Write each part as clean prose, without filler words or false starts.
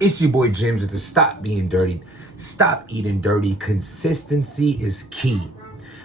It's your boy James with the Stop Being Dirty, Stop Eating Dirty. Consistency is key.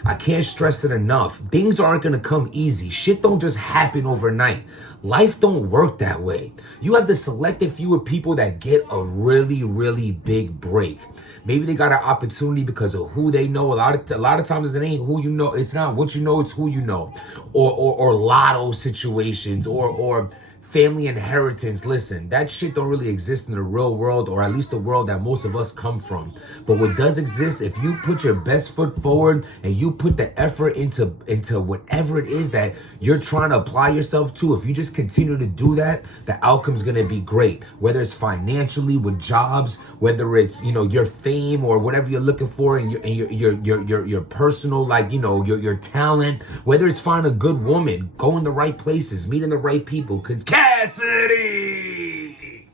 I can't stress it enough. Things aren't going to come easy. Shit don't just happen overnight. Life don't work that way. You have the selected few of people that get a really, really big break. Maybe they got an opportunity because of who they know. A lot of times it ain't who you know. It's not what you know, it's who you know. Or lotto situations or family inheritance. Listen, that shit don't really exist in the real world, or at least the world that most of us come from. But what does exist, if you put your best foot forward and you put the effort into whatever it is that you're trying to apply yourself to, if you just continue to do that, the outcome's gonna be great. Whether it's financially with jobs, whether it's your fame or whatever you're looking for, and your personal, like your talent, whether it's finding a good woman, going the right places, meeting the right people. Cause Cassidy!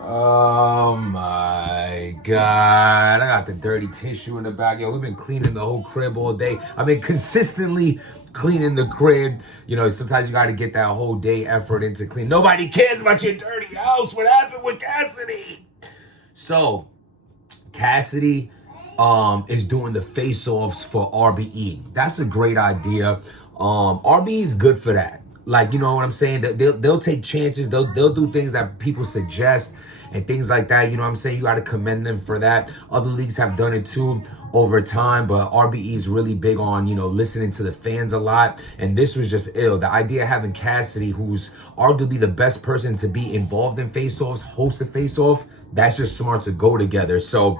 Oh my God. I got the dirty tissue in the back. Yo, we've been cleaning the whole crib all day. I've been consistently cleaning the crib. Sometimes you got to get that whole day effort into clean. Nobody cares about your dirty house. What happened with Cassidy? So, Cassidy is doing the face-offs for RBE. That's a great idea. RBE is good for that. Like, you know what I'm saying? They'll take chances. They'll do things that people suggest and things like that. You know what I'm saying? You got to commend them for that. Other leagues have done it too over time, but RBE is really big on, listening to the fans a lot. And this was just ill. The idea of having Cassidy, who's arguably the best person to be involved in face-offs, host a face-off, that's just smart to go together. So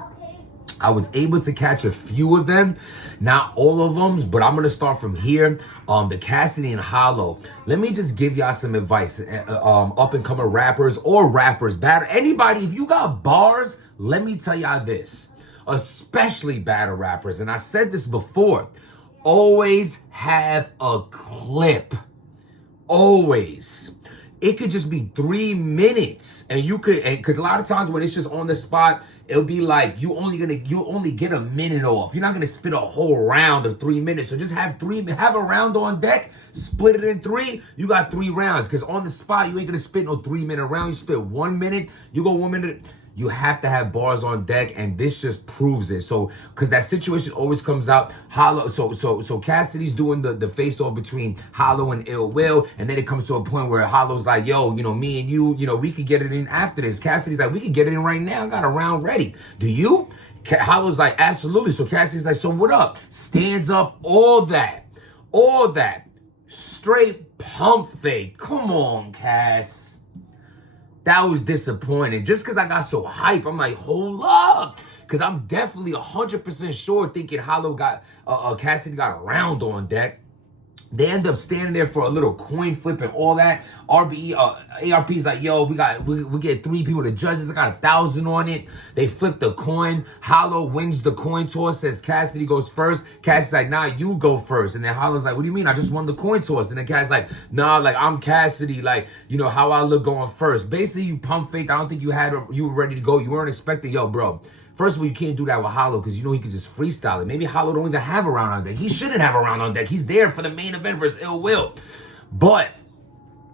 I was able to catch a few of them, not all of them, but I'm going to start from here. The Cassidy and Hollow. Let me just give y'all some advice. Up and coming rappers or rappers, anybody, if you got bars, let me tell y'all this, especially battle rappers. And I said this before, always have a clip. Always. It could just be 3 minutes, and because a lot of times when it's just on the spot, it'll be like you only get a minute off. You're not gonna spit a whole round of 3 minutes. So just have a round on deck, split it in 3. You got 3 rounds, because on the spot you ain't gonna spit no 3-minute round. You spit 1 minute, you go 1 minute. You have to have bars on deck, and this just proves it. So, because that situation always comes out. Hollow. So Cassidy's doing the face-off between Hollow and Ill Will, and then it comes to a point where Hollow's like, "Yo, me and you, we could get it in after this." Cassidy's like, "We could get it in right now. I got a round ready. Do you?" Hollow's like, "Absolutely." So Cassidy's like, "So what up?" Stands up, all that, straight pump fake. Come on, Cass. That was disappointing. Just because I got so hype, I'm like, hold up. Because I'm definitely 100% sure thinking Cassidy got a round on deck. They end up standing there for a little coin flip and all that. ARP's like, "Yo, we get 3 people to judge this. I got 1,000 on it." They flip the coin. Hollow wins the coin toss, says Cassidy goes first. Cassidy's like, "Nah, you go first." And then Hollow's like, "What do you mean? I just won the coin toss." And then Cassidy's like, "Nah, like I'm Cassidy, like, how I look going first." Basically, you pump faked. I don't think you were ready to go. You weren't expecting, yo, bro. First of all, you can't do that with Hollow because he can just freestyle it. Maybe Hollow don't even have a round on deck. He shouldn't have a round on deck. He's there for the main event versus Ill Will. But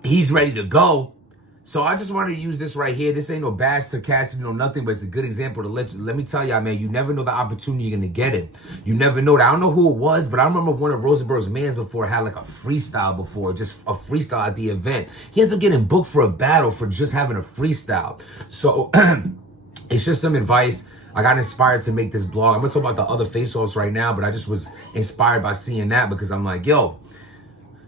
he's ready to go. So I just wanted to use this right here. This ain't no bash to Cassidy, no nothing, but it's a good example to let me tell y'all, man, you never know the opportunity you're going to get it. You never know that. I don't know who it was, but I remember one of Rosenberg's mans before had like a freestyle before, just a freestyle at the event. He ends up getting booked for a battle for just having a freestyle. So it's just some advice. I got inspired to make this blog. I'm going to talk about the other face-offs right now, but I just was inspired by seeing that because I'm like, yo,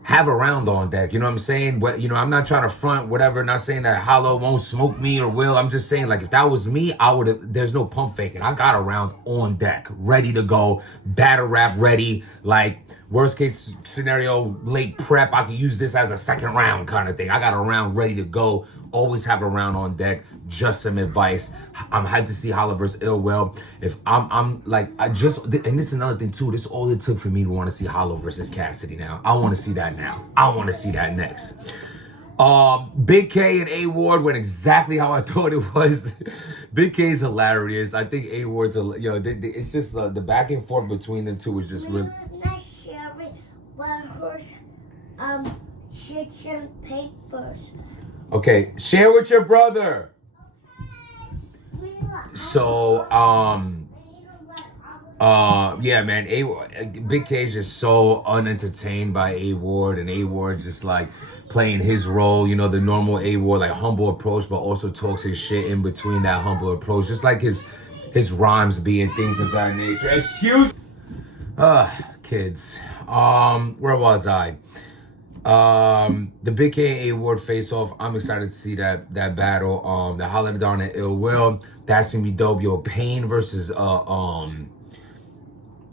have a round on deck. You know what I'm saying? But, I'm not trying to front whatever. Not saying that Hollow won't smoke me or will. I'm just saying, like, if that was me, I would have, there's no pump faking. I got a round on deck, ready to go, battle rap ready, like, worst case scenario, late prep. I can use this as a second round kind of thing. I got a round ready to go. Always have a round on deck. Just some advice. I'm hyped to see Hollow versus Ill Will. If I'm like, and this is another thing too. This is all it took for me to want to see Hollow versus Cassidy now. I want to see that now. I want to see that next. Big K and A Ward went exactly how I thought it was. Big K is hilarious. I think A Ward's, it's just the back and forth between them two is just really. Not sharing what her Chicken papers. Okay, share with your brother. So, yeah, man, Big K is just so unentertained by A Ward, and A Ward just like playing his role, you know, the normal A Ward, like humble approach, but also talks his shit in between that humble approach, just like his rhymes being things of that nature. Excuse, kids. Where was I? The Big K and A Ward face off. I'm excited to see that battle. The Holiday Dawn and Ill Will. That's gonna be dope. Yo, Pain versus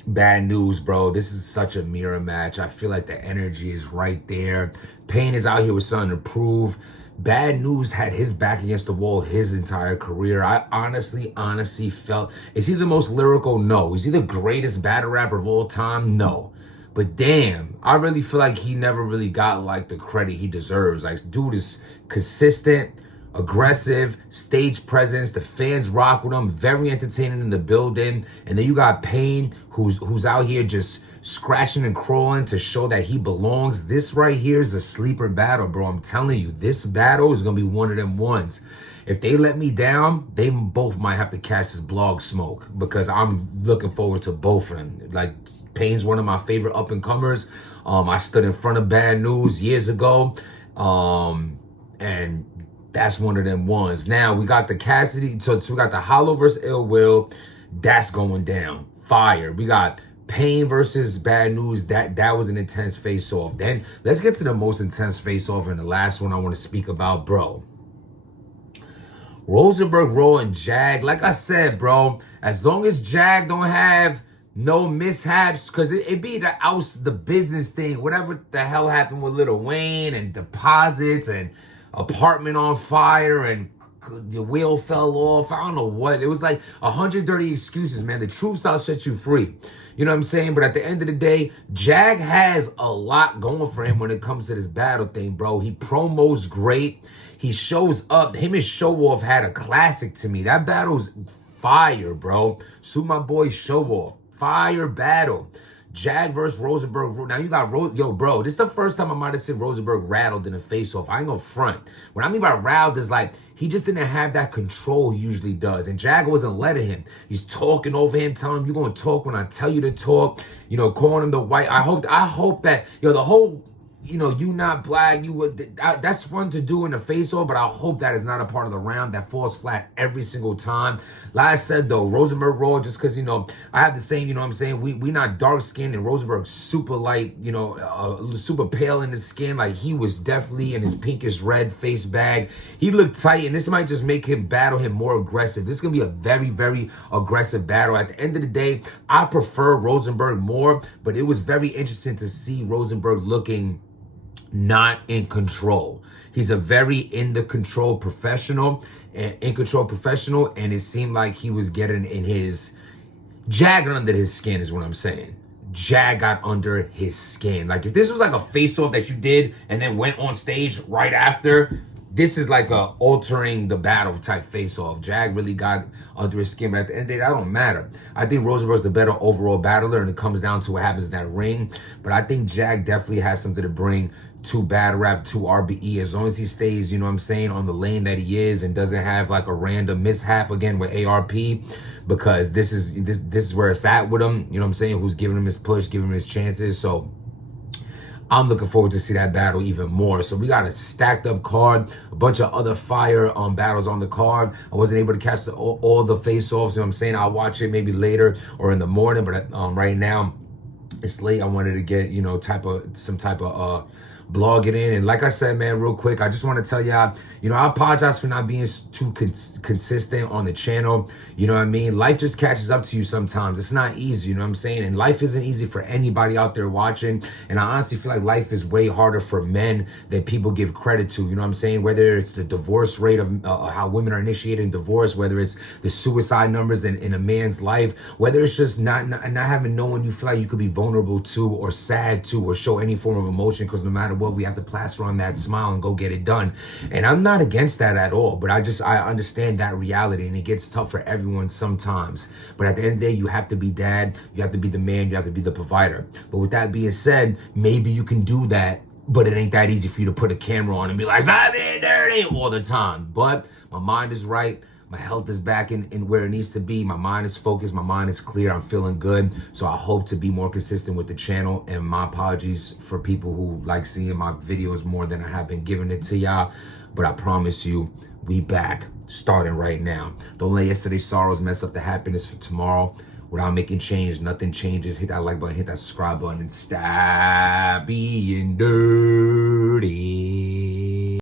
Bad News, bro. This is such a mirror match. I feel like the energy is right there. Pain is out here with something to prove. Bad News had his back against the wall his entire career. I honestly felt, is he the most lyrical? No. Is he the greatest battle rapper of all time? No. But damn, I really feel like he never really got like the credit he deserves. Like, dude is consistent, aggressive, stage presence. The fans rock with him. Very entertaining in the building. And then you got Pain, who's out here just scratching and crawling to show that he belongs. This right here is a sleeper battle, bro. I'm telling you, this battle is gonna be one of them ones. If they let me down, they both might have to catch this blog smoke, because I'm looking forward to both of them. Like, Pain's one of my favorite up-and-comers. I stood in front of Bad News years ago, and that's one of them ones. Now, we got the Cassidy, so we got the Hollow versus Ill Will. That's going down. Fire. We got Pain versus Bad News. That was an intense face-off. Then, let's get to the most intense face-off, and the last one I want to speak about, bro. Rosenberg, Roll, and Jag. Like I said, bro, as long as Jag don't have no mishaps, because it be the business thing, whatever the hell happened with Lil Wayne and deposits and apartment on fire and the wheel fell off. I don't know what. It was like 100 dirty excuses, man. The truth shall set you free. You know what I'm saying? But at the end of the day, Jag has a lot going for him when it comes to this battle thing, bro. He promos great. He shows up. Him and Show Off had a classic to me. That battle's fire, bro. Sue my boy Show Off. Fire battle. Jag versus Rosenberg. Now you got yo, bro. This is the first time I might have seen Rosenberg rattled in a face-off. I ain't gonna front. What I mean by rattled is like he just didn't have that control he usually does, and Jag wasn't letting him. He's talking over him, telling him you're gonna talk when I tell you to talk. You know, calling him the white. I hope that the whole. You know, you not black, you would, that's fun to do in the face-off, but I hope that is not a part of the round that falls flat every single time. Like I said, though, Rosenberg Raw, just because, I have the same, you know what I'm saying? We not dark-skinned, and Rosenberg's super light, super pale in his skin. Like, he was definitely in his pinkish red face bag. He looked tight, and this might just make him battle him more aggressive. This is going to be a very, very aggressive battle. At the end of the day, I prefer Rosenberg more, but it was very interesting to see Rosenberg looking not in control. He's a very in-control professional, and it seemed like he was getting in his Jag under his skin is what I'm saying. Jag got under his skin. Like, if this was like a face-off that you did and then went on stage right after, this is like a altering the battle type face-off. Jag really got under his skin, but at the end of the day, that don't matter. I think Rosenberg's the better overall battler, and it comes down to what happens in that ring. But I think Jag definitely has something to bring to battle rap, to RBE, as long as he stays, you know what I'm saying, on the lane that he is and doesn't have like a random mishap again with ARP, because this is where it's at with him, you know what I'm saying, who's giving him his push, giving him his chances. So I'm looking forward to see that battle even more. So we got a stacked up card, a bunch of other fire battles on the card. I wasn't able to catch all the face-offs, you know what I'm saying. I'll watch it maybe later or in the morning, but right now it's late. I wanted to get, some type of blog it in. And like I said, man, real quick, I just want to tell y'all, I apologize for not being too consistent on the channel. You know what I mean? Life just catches up to you sometimes. It's not easy, you know what I'm saying? And life isn't easy for anybody out there watching. And I honestly feel like life is way harder for men than people give credit to, you know what I'm saying? Whether it's the divorce rate of how women are initiating divorce, whether it's the suicide numbers in a man's life, whether it's just not having no one you feel like you could be vulnerable to or sad to or show any form of emotion, because no matter what, we have to plaster on that smile and go get it done. And I'm not against that at all, but I understand that reality, and it gets tough for everyone sometimes. But at the end of the day, you have to be dad, you have to be the man, you have to be the provider. But with that being said, maybe you can do that But it ain't that easy for you to put a camera on and be like, stop being dirty all the time. But my mind is right. My health is back in where it needs to be. My mind is focused. My mind is clear. I'm feeling good. So I hope to be more consistent with the channel. And my apologies for people who like seeing my videos more than I have been giving it to y'all. But I promise you, we back starting right now. Don't let yesterday's sorrows mess up the happiness for tomorrow. Without making change, nothing changes. Hit that like button, hit that subscribe button, and stop being dirty.